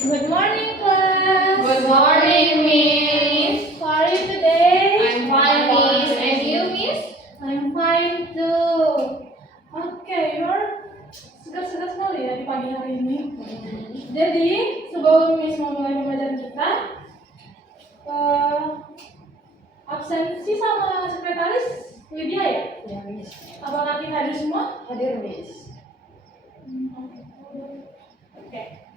Good morning, class. Good morning, Miss. How are you today? I'm fine, Miss. And you, Miss? I'm fine too. You're segar-segar sekali ya di pagi hari ini. Jadi, sebelum Miss memulai pembelajaran kita, absensi sama sekretaris Lydia ya? Ya, Miss. Apakah kita hadir semua? Hadir, Miss. Oke.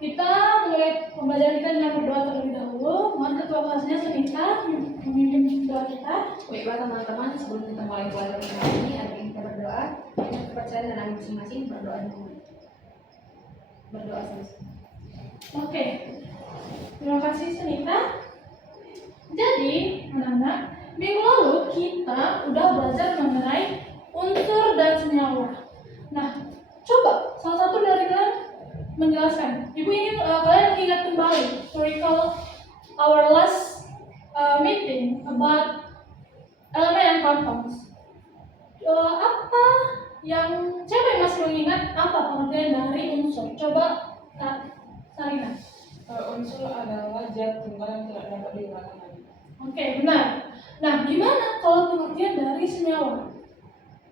Kita mulai pembelajaran kita dengan berdoa terlebih dahulu. Mohon ketua kelasnya Senita memimpin doa kita. Baiklah teman-teman, sebelum kita mulai pelajaran hari ini, hari kita berdoa. Kita percaya dengan masing-masing berdoa dulu. Berdoa sama-sama. Oke. Terima kasih Senita. Jadi, anak-anak, minggu lalu kita udah belajar mengenai unsur dan senyawa. Nah, coba salah satu dari kalian menjelaskan. Ibu ingin kalian ingat kembali to recall our last meeting about element and compounds. Apa yang siapa yang masih mengingat apa pengertian dari unsur? Coba Sarina. Unsur adalah zat tunggal yang tidak dapat dihilangkan lagi. Oke, benar. Nah, gimana kalau pengertian dari senyawa?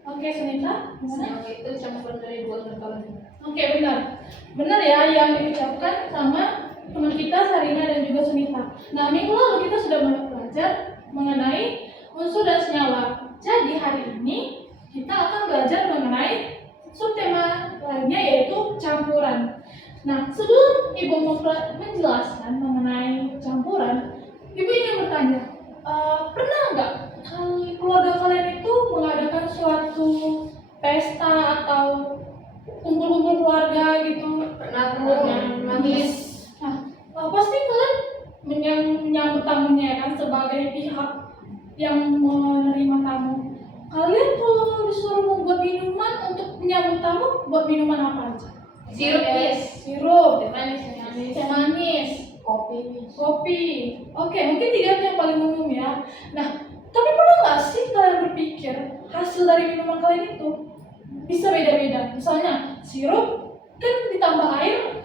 Oke, Sunita, gimana? Senyawa itu campuran dari dua unsur. Oke, benar. Benar ya yang diucapkan sama teman kita Sarina dan juga Sunita. Nah, minggu lalu kita sudah belajar mengenai unsur dan senyawa. Jadi hari ini kita akan belajar mengenai subtema lainnya yaitu campuran. Nah, sebelum Ibu menjelaskan mengenai campuran, Ibu ingin bertanya, pernah nggak keluarga kalian itu mengadakan suatu pesta atau kumpul-kumpul keluarga gitu? Pernah, Miss. Nah, pasti kalian menyambut tamunya kan sebagai pihak yang menerima tamu. Kalian kalau disuruh membuat minuman untuk menyambut tamu, buat minuman apa aja? Sirup, Miss. Sirup, Teh manis, teh manis, kopi. Oke, mungkin tiga itu yang paling umum ya. Nah, tapi pernah nggak sih kalian berpikir hasil dari minuman kalian itu bisa beda-beda? Misalnya sirup kan ditambah air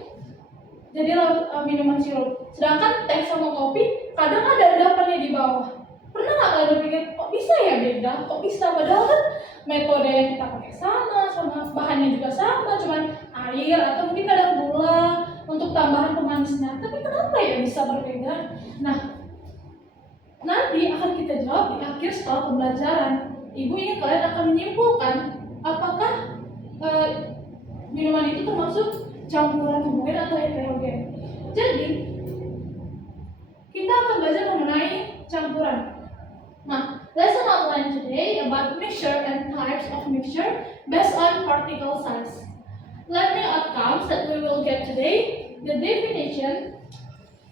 jadilah minuman sirup. Sedangkan teh sama kopi kadang ada endapannya di bawah. Pernah nggak kalian berpikir kok bisa ya beda? Kok bisa? Padahal kan metode yang kita pakai sama bahannya juga sama, cuman air atau mungkin ada gula untuk tambahan pemanisnya. Tapi kenapa ya bisa berbeda? Nah, nanti akan kita jawab di akhir setelah pembelajaran. Ibu ingin kalian akan menyimpulkan apakah minuman itu termasuk campuran homogen atau heterogen. Jadi, kita akan belajar mengenai campuran. Nah, lesson outline today about mixture and types of mixture based on particle size. Learning outcomes that we will get today, the definition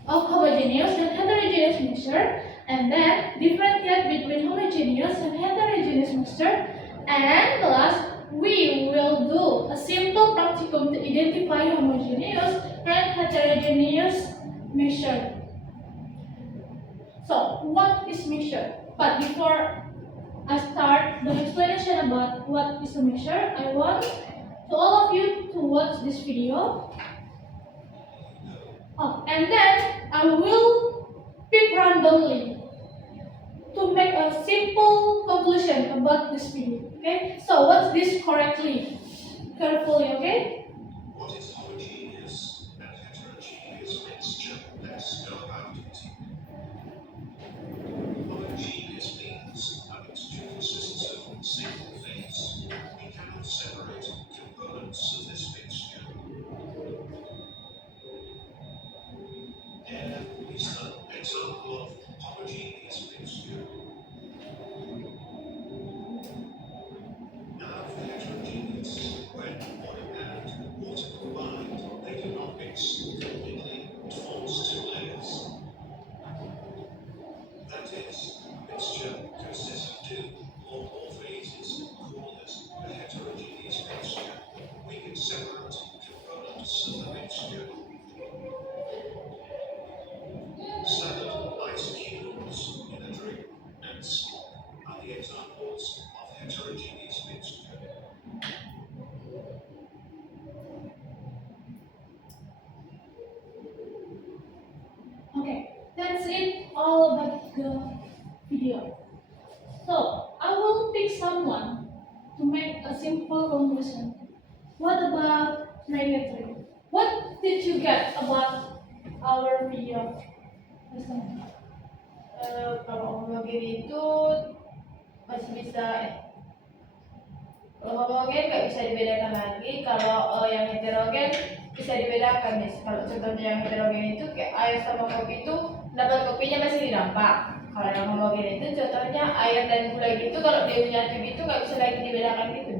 of homogeneous and heterogeneous mixture, and then differentiate between homogeneous and heterogeneous mixture, and the last, we will do a simple practicum to identify homogeneous and heterogeneous mixture. So, what is mixture? But before I start the explanation about what is a mixture, I want to all of you to watch this video. And then I will pick randomly to make a simple conclusion about this video. Okay? So watch this carefully, okay? What is homogeneous and heterogeneous mixture? Let's go about it. Homogeneous means a mixture consists of single things. We cannot separate components of this mixture. Air is an example of homogeneous mixture. Now for heterogeneous, when on hand Mainly. What did you get about our video? Kalau homogen itu masih bisa kalau homogen nggak bisa dibedakan lagi. Kalau yang heterogen bisa dibedakan nih. Kalau contohnya yang heterogen itu kayak air sama kopi itu dapat kopinya masih didampak. Kalau yang homogen itu contohnya air dan gula gitu, kalau dia menyatu gitu nggak bisa lagi dibedakan gitu.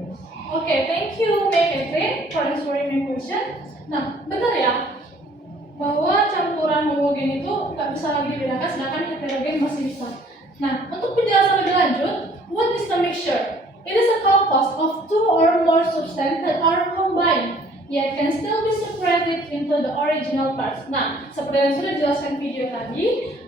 Okay, thank you, Meg and Train, for answering my question. Nah, benar ya, bahwa campuran homogen itu nggak bisa lagi dibedakan, sedangkan heterogen masih bisa. Nah, untuk penjelasan lebih lanjut, what is the mixture? It is a compost of two or more substances that are combined, yet can still be separated into the original parts. Nah, seperti yang sudah dijelaskan video tadi,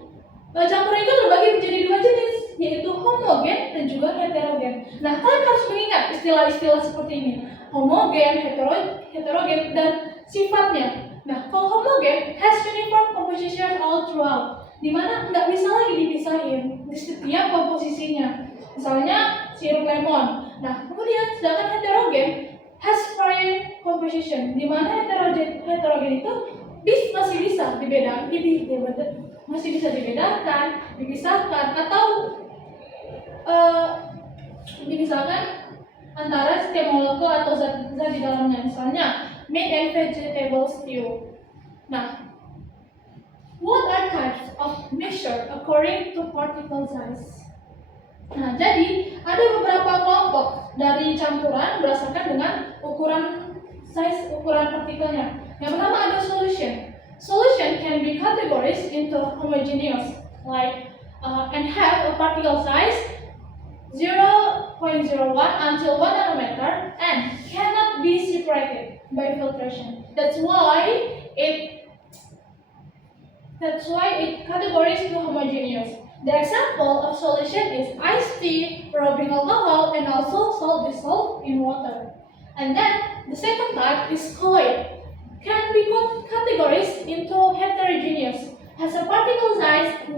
campuran itu terbagi menjadi dua jenis, yaitu homogen dan juga heterogen. Nah, kalian harus mengingat istilah-istilah seperti ini: homogen, heterogen, dan sifatnya. Nah, kalau homogen has uniform composition all throughout, dimana nggak bisa lagi dipisahin di setiap komposisinya. Misalnya sirup lemon. Nah, kemudian sedangkan heterogen has varying composition, dimana heterogen itu masih bisa dibedakan, masih bisa dibedakan, dipisahkan, atau dipisahkan antara setiap molekul atau zat-zat di dalamnya. Misalnya meat and vegetable stew. Nah, what are types of mixture according to particle size? Nah, jadi ada beberapa kelompok dari campuran berdasarkan dengan ukuran partikelnya. Yang pertama ada solution. Solution can be categorized into homogeneous, and have a particle size 0.01 until 1 nanometer and cannot be separated by filtration. That's why it categorized to homogeneous. The example of solution is iced tea, rubbing alcohol, and also salt dissolved in water. And then the second type is colloid. Can be categorized into heterogeneous. Has a particle size 1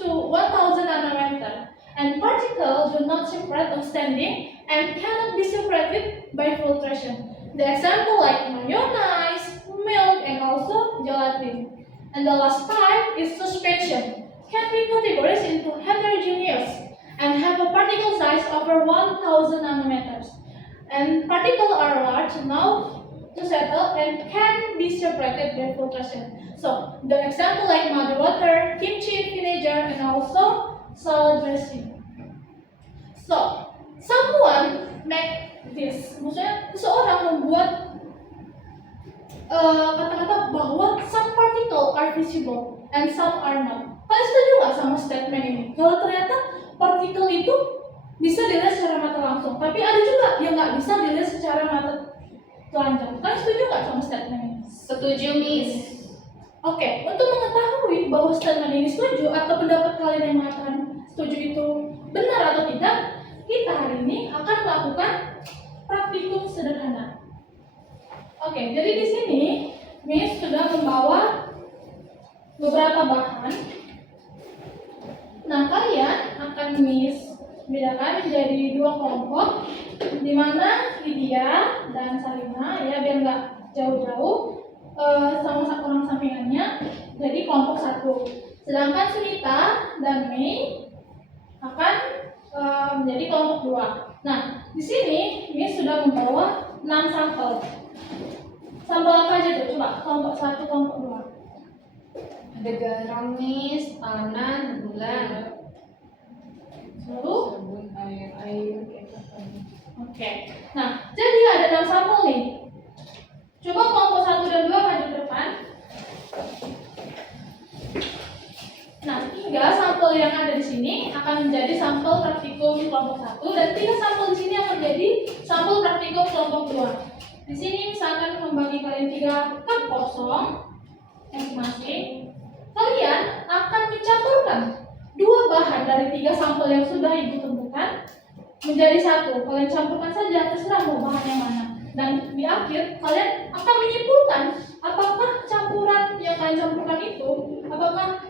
to 1000 nanometer. And particles do not separate on standing and cannot be separated by filtration. The example like mayonnaise, milk, and also gelatin. And the last type is suspension. Can be categorized into heterogeneous and have a particle size over 1000 nanometers. And particles are large enough to settle and can be separated by filtration. So, the example like muddy water, kimchi, vinegar, and also salad dressing. So, someone make this. Maksudnya, seseorang membuat kata-kata bahwa some particle are visible and some are not. Kalian setuju nggak sama statement ini? Kalau ternyata partikel itu bisa dilihat secara mata langsung, tapi ada juga yang nggak bisa dilihat secara mata telanjang. Kalian setuju nggak sama statement ini? Setuju, Miss. Oke, untuk mengetahui bahwa statement ini setuju atau pendapat kalian yang mengatakan setuju itu benar atau tidak, kita hari ini akan melakukan praktikum sederhana. Oke, jadi di sini Miss sudah membawa beberapa bahan. Nah, kalian akan Miss bedakan menjadi dua kelompok, di mana Lydia dan Salina, ya biar nggak jauh-jauh, sama orang sampingannya, jadi kelompok satu. Sedangkan Sunita dan Mei akan menjadi kelompok dua. Nah, di sini Miss sudah membawa 6 sampel. Sampel apa aja tuh? Coba kelompok satu, kelompok dua. Ada garam, Miss, tanah, gula. Lalu, Sabun, air, kecap. oke. Nah, jadi ada 6 sampel nih. Coba kelompok 1 dan 2 maju ke depan. Nah, 3 sampel yang ada di sini akan menjadi sampel praktikum kelompok 1 dan 3 sampel di sini akan menjadi sampel praktikum kelompok 2. Di sini misalkan membagi kalian 3 cup kosong masing-masing, kalian akan mencampurkan 2 bahan dari 3 sampel yang sudah Ibu tentukan menjadi satu. Kalian campurkan saja, terserah mau bahan yang mana. Dan di akhir kalian akan menyimpulkan apakah campuran yang kalian campurkan itu, apakah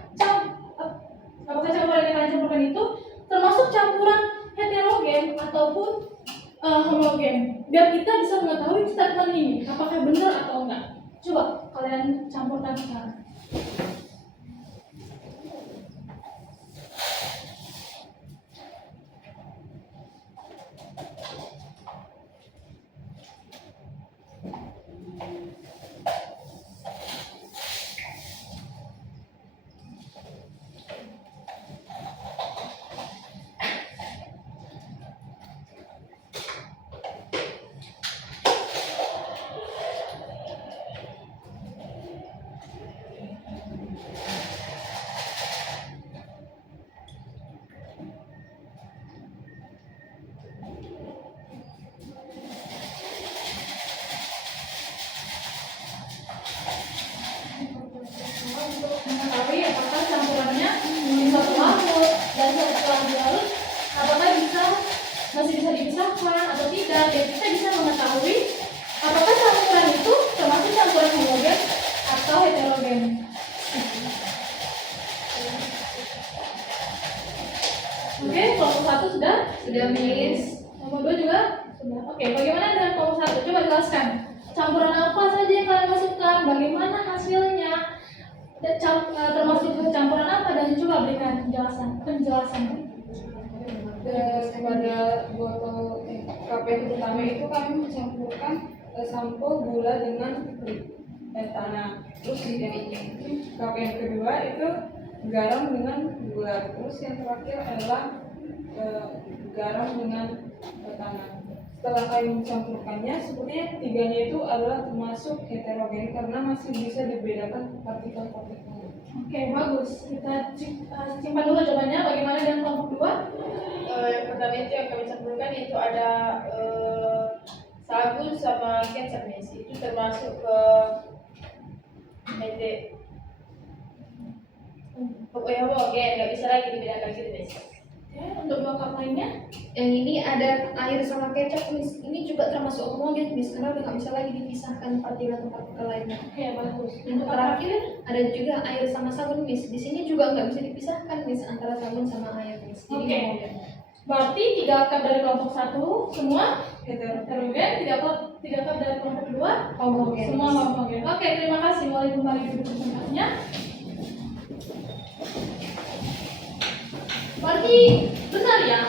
campuran yang kalian campurkan itu termasuk campuran heterogen ataupun homogen. Biar kita bisa mengetahui statement ini apakah benar kita bisa mengetahui apakah campuran itu termasuk campuran homogen atau heterogen. Oke, kelompok 1 sudah? Sudah, Miss. Kelompok 2 juga? Sudah. Oke, bagaimana dengan kelompok 1? Coba jelaskan. Campuran apa saja yang kalian masukkan? Bagaimana hasilnya? Termasuk campuran apa? Dan coba berikan penjelasan. Pada botol cup yang pertama itu kami mencampurkan sampel gula dengan tanah. Terus di cup yang kedua itu garam dengan gula. Terus yang terakhir adalah garam dengan tanah. Setelah kami mencampurkannya, sepertinya tiganya itu adalah termasuk heterogen karena masih bisa dibedakan partikel-partikelnya. Oke, bagus. Kita simpan dulu jawabannya. Bagaimana dengan kelompok 2? Yang pertama itu yang kami campurkan itu ada sabun sama kecap, Miss. Itu termasuk ke pokoknya homogen, nggak bisa lagi dibedakan gitu, Miss. Oke, untuk 2 cup lainnya? Yang ini ada air sama kecap, Miss. Ini juga termasuk homogen, Miss, karena udah nggak bisa lagi dipisahkan partikel lainnya. Oke, bagus. Yang terakhir ada juga air sama sabun, Miss. Di sini juga nggak bisa dipisahkan, Miss, antara sabun sama air, Miss. Jadi Oke. homogen. Berarti 3 cup dari kelompok 1 semua Heterogen. heterogen, 3 cup dari kelompok 2 Homogen. semua homogen. Oke, terima kasih. Mulai kembali duduk di tempatnya. Berarti benar ya?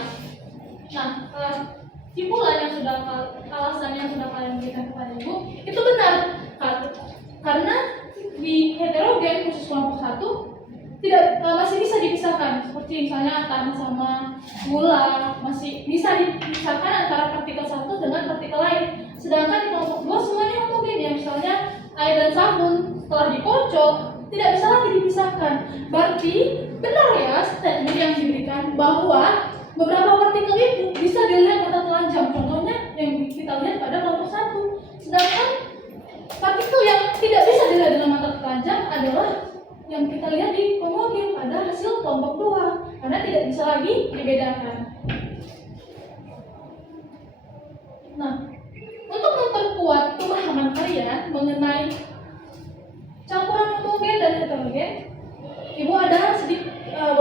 Nah, simpulan yang sudah alasan yang sudah kalian berikan kepada ibu itu benar. Karena di heterogen khusus kelompok 1 tidak masih bisa dipisahkan, seperti misalnya tanah sama gula masih bisa dipisahkan antara partikel satu dengan partikel lain. Sedangkan di kelompok 2 semuanya homogen ya, misalnya air dan sabun setelah dikocok tidak bisa lagi dipisahkan. Berarti benar ya statement yang diberikan bahwa beberapa partikel itu bisa dilihat mata telanjang. Contohnya yang kita lihat pada kelompok 1. Sedangkan partikel yang tidak bisa dilihat dengan mata telanjang adalah yang kita lihat di homogen pada hasil kelompok 2 karena tidak bisa lagi dibedakan. Nah, untuk memperkuat pemahaman kalian mengenai campuran homogen dan heterogen, ibu ada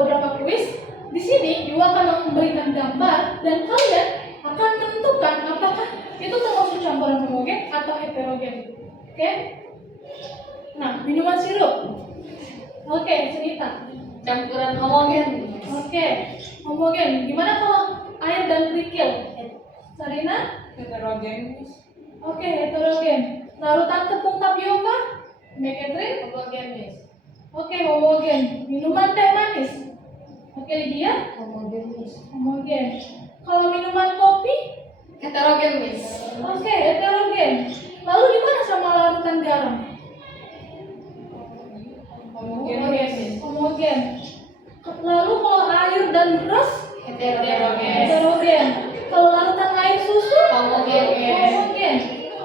beberapa kuis. Di sini ibu akan memberikan gambar dan kalian akan menentukan apakah itu termasuk campuran homogen atau heterogen. Oke? Nah, minuman sirup. Oke, cerita. Campuran homogen. Oke, homogen. Gimana kalau air dan kerikil? Sarina? Heterogen. Oke, heterogen. Larutan tepung tapioka? Mbak Catherine? Homogen, Miss. Oke, homogen. Minuman teh manis? Oke, Lydia? Homogen, Miss. Homogen. Kalau minuman kopi? Heterogen, Miss. Oke, heterogen. Lalu gimana sama larutan garam? Homogen, Miss. Homogen. Lalu kalau air dan beras? Heterogen. Heterogen. Kalau larutan air susu? Homogen. Homogen.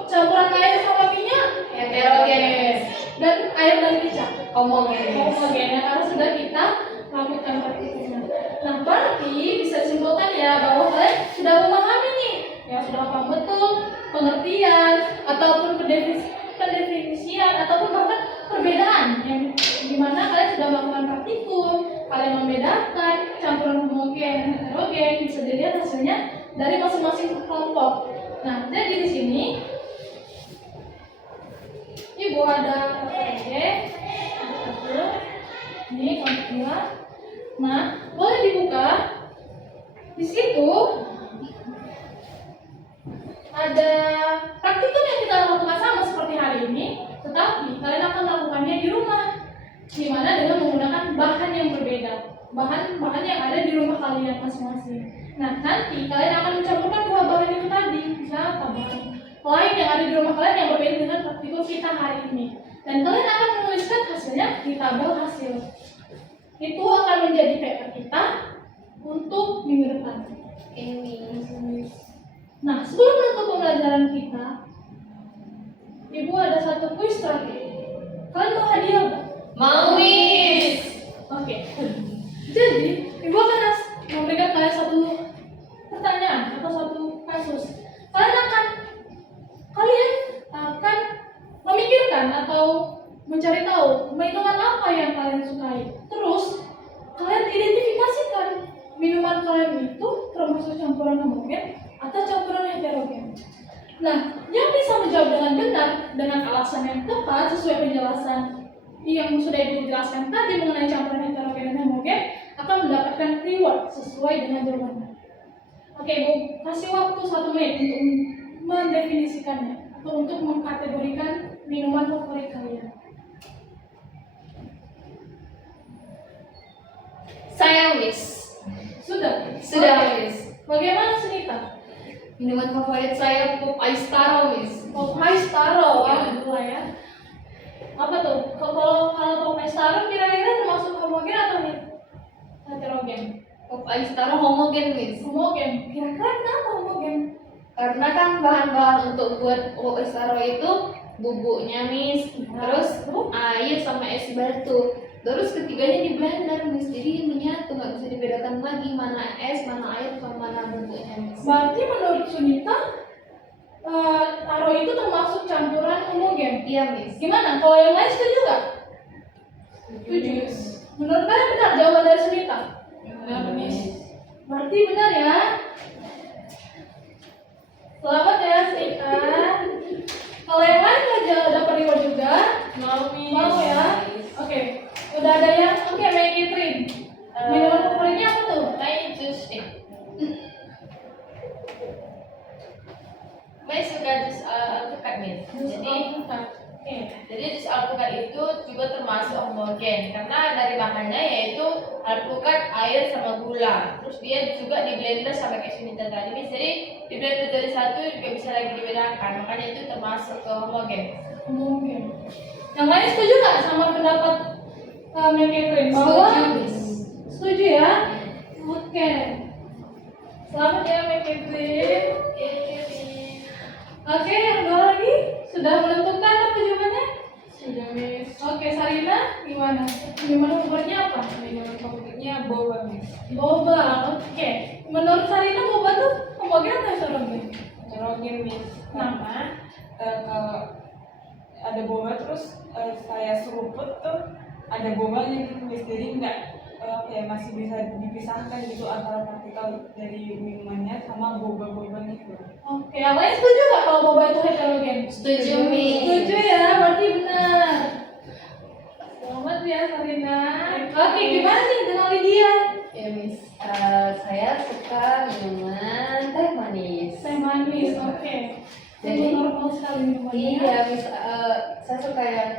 Campuran air sama minyak? Heterogen, Miss. Dan air dan kecap? Homogen, Miss. Homogen. Ya, karena sudah kita lakukan praktiknya. Nah, berarti bisa disimpulkan ya bahwa kalian sudah memahami nih, ya sudah paham betul pengertian ataupun pendefinisian ataupun bahkan perbedaan yang dimana kalian sudah melakukan praktikum, kalian membedakan campuran homogen dan heterogen, bisa dilihat hasilnya dari masing-masing kelompok. Nah, jadi di sini ibu ada ini kelompok. Nah, boleh dibuka. Di situ ada praktikum yang kita lakukan sama seperti hari ini, tetapi kalian akan melakukannya di rumah, di mana dengan menggunakan bahan yang berbeda, bahan yang ada di rumah kalian masing-masing. Nah, nanti kalian akan mencampurkan dua bahan itu tadi, misalnya bahan lain yang ada di rumah kalian yang berbeda dengan praktikum kita hari ini, dan kalian akan menuliskan hasilnya di tabel hasil. Itu akan menjadi PR kita untuk minggu depan. Nah, sebelum menutup pembelajaran kita, ibu ada satu kuis terakhir. Kalian mau hadiah nggak? Mau, Miss. Oke. Jadi, ibu akan memberikan kalian satu pertanyaan atau satu kasus. Kalian akan memperhatikan atau mencari tahu minuman apa yang kalian sukai. Terus kalian identifikasikan minuman kalian itu termasuk campuran homogen atau campuran heterogen. Nah, yang bisa menjawab dengan benar dengan alasan yang tepat sesuai penjelasan yang sudah Ibu jelaskan tadi mengenai campuran heterogen dan homogen akan mendapatkan reward sesuai dengan jawabannya. Oke, Ibu kasih waktu 1 menit untuk mendefinisikannya atau untuk mengkategorikan minuman favorit kalian. Saya Miss. Sudah? Sudah Oke. Miss. Bagaimana Sunita? Minuman favorit saya Pop Ice Taro Miss. Pop Ice Taro, Ya. dua ya. Apa tuh? Kalau Pop Ice Taro kira-kira termasuk homogen atau heterogen? Pop Ice Taro homogen Miss. Homogen. Kira-kira kenapa homogen? Karena kan bahan-bahan untuk buat Pop Ice Taro itu bubuknya Miss, terus air sama es batu. Terus ketiganya di blender Miss, jadi menyatu, nggak bisa dibedakan lagi mana es, mana air, sama mana bubuknya Miss. Berarti menurut Sunita, Taro itu termasuk campuran homogen. Iya Miss. Gimana? Kalau yang lain setuju nggak? Setuju. Menurut kalian benar jawaban dari Sunita? Benar, Miss. Berarti benar ya. Selamat ya Sunita. Kalau yang lain dapat reward juga? Mau ya? Oke. Udah ada yang oke, Mei Catherine. Minuman favoritnya apa tuh? Mai jus Mai suka jus alpukat Miss. Jadi jus alpukat itu juga termasuk homogen karena dari bahannya yaitu alpukat, air sama gula. Terus dia juga di blender sama kayak Sunita tadi Miss. Jadi di blender dari satu juga bisa lagi dibedakan. Makanya itu termasuk ke homogen. Homogen. Yang lain setuju nggak sama pendapat Mei Catherine? Bahwa setuju ya? Oke. Selamat ya Mei Catherine. Oke, yang dua lagi sudah menentukan apa jawabannya? Sudah, Miss. Oke, Sarina gimana? Minuman favoritnya apa? Minuman favoritnya boba, Miss. Boba. Oke. Menurut Sarina boba tuh homogen atau heterogen? Heterogen, Miss. Nama? Kalau ada boba terus saya seruput tuh ada bobanya gitu, Miss. Jadi nggak masih bisa dipisahkan gitu antara partikel dari minumannya sama boba-bobanya gitu. Oke, yang lain setuju nggak kalau boba itu heterogen? Setuju Miss. Setuju ya, berarti benar. Selamat ya Sarina. Oke, gimana nih dengan Lydia? Ya Miss. Saya suka minuman teh manis. Teh manis, oke. Jadi- normal sekali minumannya. Iya Miss. Saya suka yang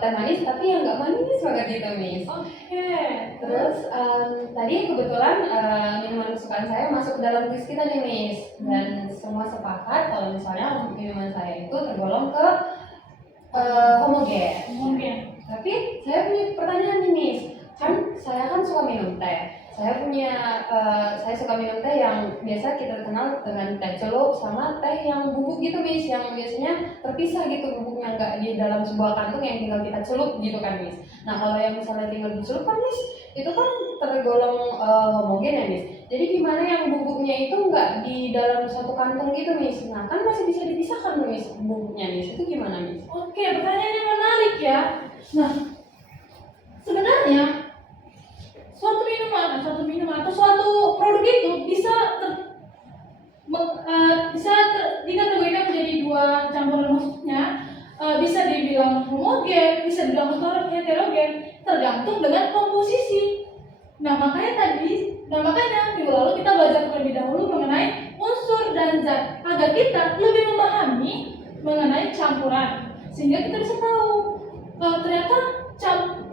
teh manis tapi yang nggak manis banget gitu Miss. Oke. Terus tadi kebetulan minuman kesukaan saya masuk ke dalam kuis kita nih Miss, dan semua sepakat kalau misalnya minuman saya itu tergolong ke homogen. Homogen. Tapi saya punya pertanyaan nih Miss, kan saya kan suka minum teh. Saya suka minum teh yang biasa kita kenal dengan teh celup sama teh yang bubuk gitu Miss, yang biasanya terpisah gitu bubuknya, nggak di dalam sebuah kantung yang tinggal kita celup gitu kan Miss. Nah kalau yang misalnya tinggal dicelup kan Miss, itu kan tergolong homogen ya Miss. Jadi gimana yang bubuknya itu nggak di dalam satu kantong gitu Miss? Nah kan masih bisa dipisahkan Miss bubuknya Miss, itu gimana Miss? Oke, pertanyaan yang menarik ya. Nah, sebenarnya suatu minuman atau suatu produk itu bisa dikategorikan menjadi dua campuran, maksudnya bisa dibilang homogen, bisa dibilang heterogen, tergantung dengan komposisi. Nah makanya minggu lalu kita belajar terlebih dahulu mengenai unsur dan zat agar kita lebih memahami mengenai campuran, sehingga kita bisa tahu ternyata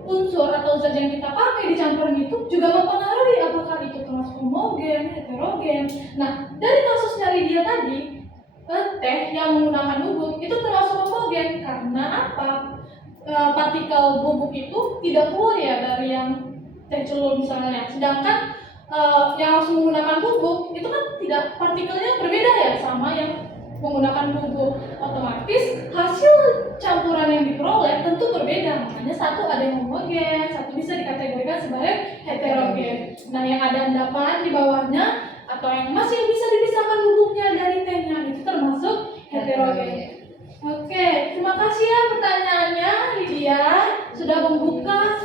unsur atau zat yang kita pakai di campuran itu juga mempengaruhi apakah itu termasuk homogen, heterogen. Nah, dari kasusnya Lydia tadi, teh yang menggunakan bubuk itu termasuk homogen karena apa? Partikel bubuk itu tidak keluar ya dari yang teh celup misalnya. Sedangkan yang langsung menggunakan bubuk itu kan tidak, partikelnya berbeda ya sama yang menggunakan bubuk, otomatis hasil campuran yang diperoleh tentu berbeda. Makanya satu ada yang homogen, satu bisa dikategorikan sebagai heterogen. Nah yang ada endapan di bawahnya atau yang masih bisa dipisahkan bubuknya dari tehnya itu termasuk heterogen. Oke, terima kasih ya pertanyaan sudah membuka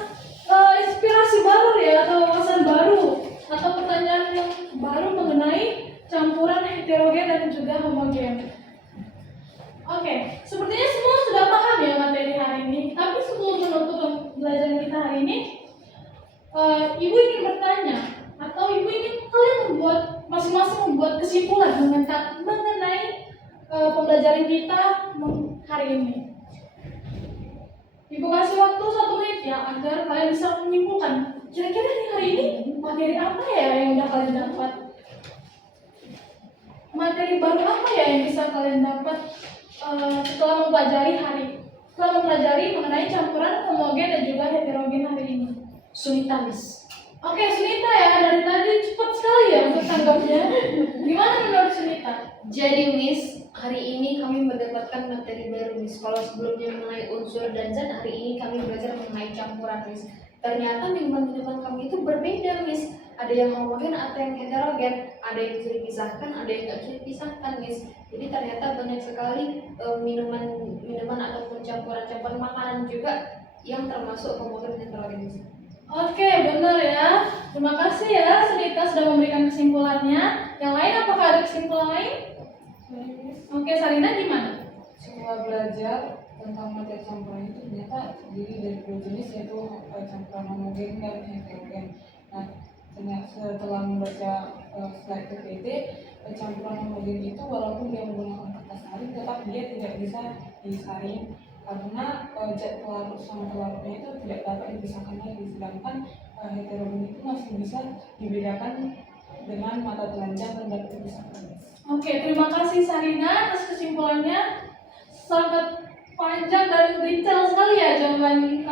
inspirasi baru ya, atau wawasan baru atau pertanyaan yang baru mengenai campuran heterogen dan juga homogen. Oke, sepertinya semua sudah paham ya materi hari ini. Tapi sebelum menutup pembelajaran kita hari ini, ibu ingin bertanya atau ibu ingin kalian masing-masing membuat kesimpulan mengenai pembelajaran kita hari ini. Ibu kasih waktu 1 menit ya agar kalian bisa menyimpulkan kira-kira hari ini materi apa ya yang udah kalian dapat, materi baru apa ya yang bisa kalian dapat setelah mempelajari mengenai campuran homogen dan juga heterogen hari ini. Sunita, Miss. Oke, Sunita ya, dari tadi cepat sekali ya untuk tanggapnya. Gimana menurut Sunita? Jadi Miss, hari ini kami mendapatkan materi baru Miss. Kalau sebelumnya mengenai unsur dan zat, hari ini kami belajar mengenai campuran Miss. Ternyata minuman-minuman kami itu berbeda Miss. Ada yang homogen atau yang heterogen, ada yang bisa dipisahkan, ada yang nggak bisa dipisahkan Miss. Jadi ternyata banyak sekali minuman ataupun campuran-campuran makanan juga yang termasuk homogen dan heterogen Miss. Oke, benar ya. Terima kasih ya Sunita sudah memberikan kesimpulannya. Yang lain apakah ada kesimpulan lain? Oke, Sarina gimana? Setelah belajar tentang materi campuran itu ternyata terdiri dari 2 jenis, yaitu campuran homogen dan heterogen. Nah, ternyata setelah membaca slide PPT, campuran homogen itu walaupun dia menggunakan kata saring, tetap dia tidak bisa disaring karena zat pelarut sama pelarutnya itu tidak dapat dipisahkan lagi. Sedangkan heterogen itu masih bisa dibedakan dengan mata telanjang dan dapat dipisahkan. Oke, terima kasih Sarina atas kesimpulannya. Sangat panjang dan detail sekali ya jawaban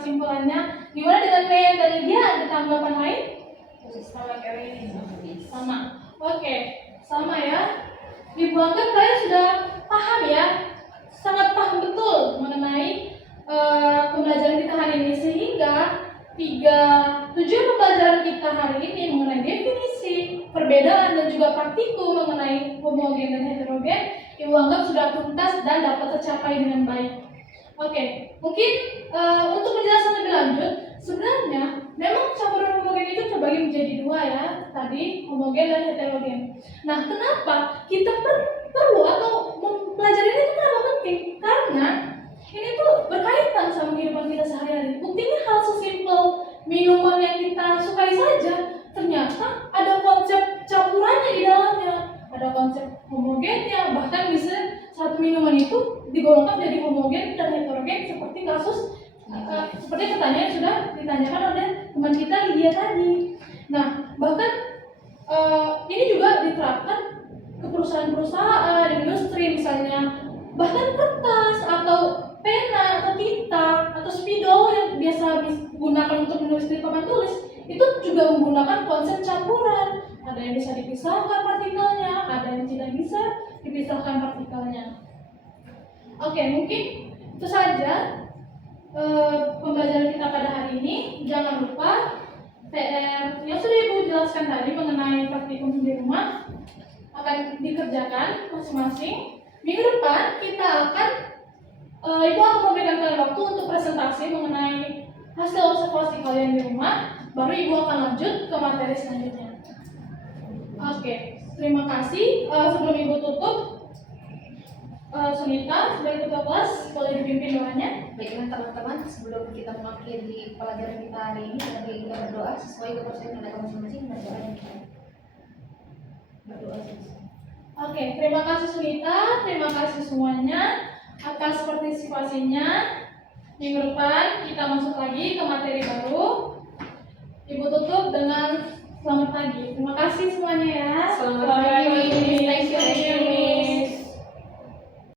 kesimpulannya. Gimana dengan Mei dan Lydia, ada tanggapan lain? Sama kayak ini. Sama. Oke, sama ya. Ibu anggap kalian sudah paham ya, sangat paham betul mengenai pembelajaran kita hari ini, sehingga 3 tujuan pembelajaran kita hari ini mengenai definisi, perbedaan dan juga praktikum mengenai homogen dan heterogen, ibu anggap sudah tuntas dan dapat tercapai dengan baik. Oke, mungkin untuk penjelasan lebih lanjut, sebenarnya memang campuran homogen itu terbagi menjadi 2 ya, tadi homogen dan heterogen. Nah, kenapa kita perlu atau mempelajari ini, kenapa penting? Karena ini tuh berkaitan sama kehidupan kita sehari-hari. Buktinya hal sesimpel minuman yang kita sukai saja, ternyata ada konsep campurannya di dalamnya, ada konsep homogennya, bahkan bisa satu minuman itu digolongkan menjadi homogen dan heterogen seperti kasus seperti pertanyaan yang sudah ditanyakan oleh teman kita Lydia tadi. Nah, bahkan ini juga diterapkan ke perusahaan-perusahaan, industri misalnya, bahkan kertas atau pena atau tinta atau spidol yang biasa digunakan untuk menulis di papan tulis itu juga menggunakan konsep campuran. Ada yang bisa dipisahkan partikelnya, ada yang tidak bisa dipisahkan partikelnya. Oke, mungkin itu saja pembelajaran kita pada hari ini. Jangan lupa PR yang sudah Ibu jelaskan tadi mengenai praktikum di rumah akan dikerjakan masing-masing. Minggu depan kita akan Ibu akan memberikan kalian waktu untuk presentasi mengenai hasil observasi kalian di rumah. Baru Ibu akan lanjut ke materi selanjutnya. Oke, terima kasih. Sebelum Ibu tutup, Sunita sebagai ketua kelas boleh dipimpin doanya. Baiklah teman-teman, sebelum kita mengakhiri pelajaran kita hari ini, kita berdoa sesuai kepercayaan kita masing-masing. Berdoa selesai. Oke, terima kasih Sunita, terima kasih semuanya atas partisipasinya. Minggu depan kita masuk lagi ke materi baru. Ibu tutup dengan selamat pagi. Terima kasih semuanya ya. Selamat pagi. Thank you.